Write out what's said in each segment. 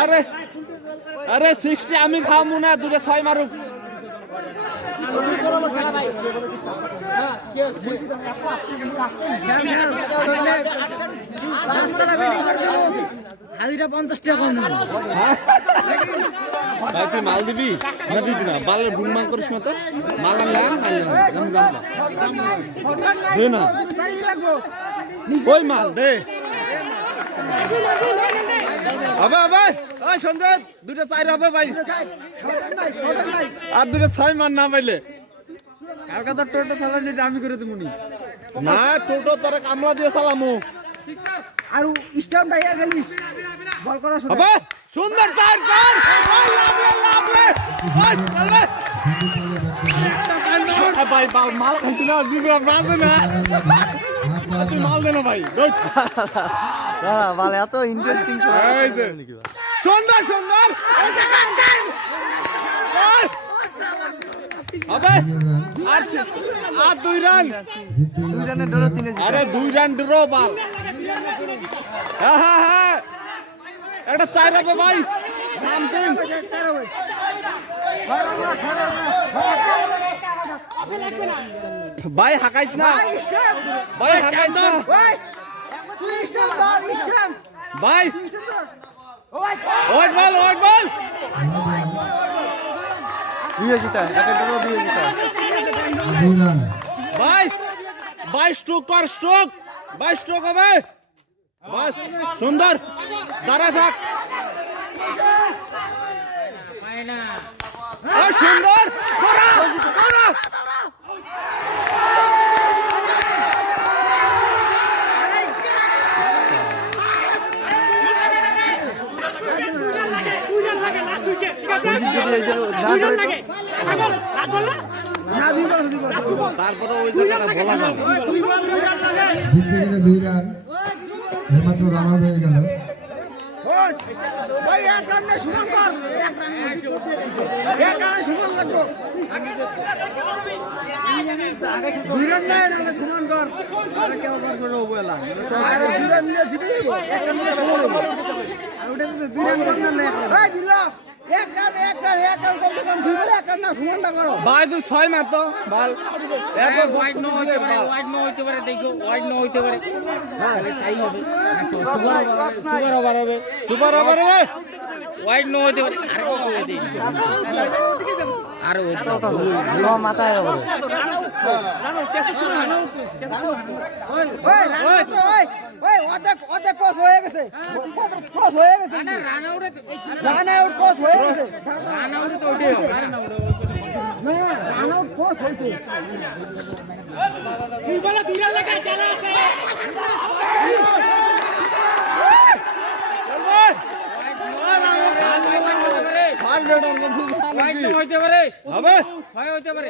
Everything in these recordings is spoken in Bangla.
আরে আরে 60 আমি খাওয়াবো না, দুটো 6 মারুক। হাজিরা 50 টাকা কম। ভাই তুই মাল দিবি না দিবি না? বালের গুনমান করিস না তো, মাল আনলাম দে না, ওই মাল দে। হবে হবে, ওই সঞ্জয় দুটো 4 হবে ভাই, আর দুটো 6 মার না পাইলে কালকা তো টোটো চালানি আমি করে দেবো না। টোটো তোরে কামলা দিয়ে চালামু আর স্টাম্প ডাইয়া গেলিস বল করার সাথে হবে। সুন্দর 4 4, ওই লাভলে লাভলে, ওই চলে ভাই। মাল খাইছি না, জিগরা বাজে না, তুই মাল দে না ভাই। মানে এত ইন্টারেস্টিং সুন্দর সুন্দর হবে। আর 2 রান, 2 রানে ড্র 3 আরে 2 রান ড্র বল। হ্যাঁ হ্যাঁ হ্যাঁ, একটা 4 হবে ভাই, সামথিং ভাই। হাকাইস না ভাই, হাকাইস না তুই স্টাম্প ধর স্টাম্প ভাই। ওই বল ওই বল, দিয়ে জিতা একটা ড্র দিয়ে জিতা ভাই 22 স্ট্রোক কর, স্ট্রোক 22 স্ট্রোক হবে বাস। সুন্দর দাঁড়া থাক, সুন্দর দৌড়া দৌড়া। তারপরে ওই জায়গাটা বলা যাবে। জিততে গেলে 2 রান, এইমাত্র রান আউট হয়ে গেল। ভাই এক রানে সুমন কর, এক রানে সুমন লাগবে। 2 রান না সুমন কর, আর কেউ করবে না ওবেলা। আর 2 রান নিয়ে জিতে যাবো, এক রান নিয়ে সুমন হবে। আর ওটা 2 রান কর না এক রান। ভাই বিল্লাহ এক রান কম সে কম 2 রান, এক রান না সুমনটা করো ভাই তুই 6 মার তো বল। ওয়াইড নো হইতে পারে, ওয়াইড নো হইতে পারে, দেখো ওয়াইড নো হইতে পারে। হ্যাঁ তাই হবে, সুপার ওভার হবে, সুপার ওভার হবে, ওয়াইড নো হইতে পারে। আর ওই মাথায় হবে অর্ধেক ক্রস হয়ে গেছে, ক্রস হয়ে গেছে, রান আউটে, রান আউট ক্রস হয়ে গেছে, রান আউটে তো ওইটাই হবে। রান আউট ক্রস হয়েছে। ওয়াইড নো হইতে পারে, হবে ছয় হইতে পারে।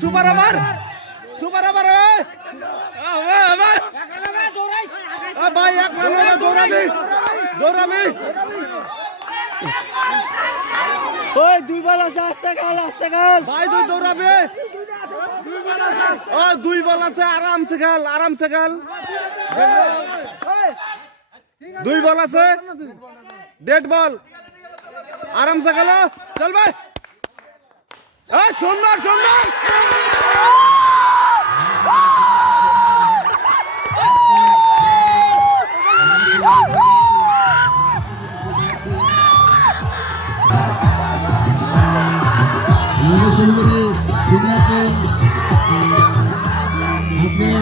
সুপার ওভার, সুপার ওভার ভাই। এক রান হবে, দৌড়াবি দৌড়াবি। ওই 2 বল আছে, আস্তে খেল আস্তে খেল ভাই তুই দৌড়াবি, 2 বল আছে, আরামসে খেল আরামসে খেল। 2 বল আছে, 1.5 বল, আরামসে খেলো, চল ভাই। সুন্দর সুন্দর সুন্দর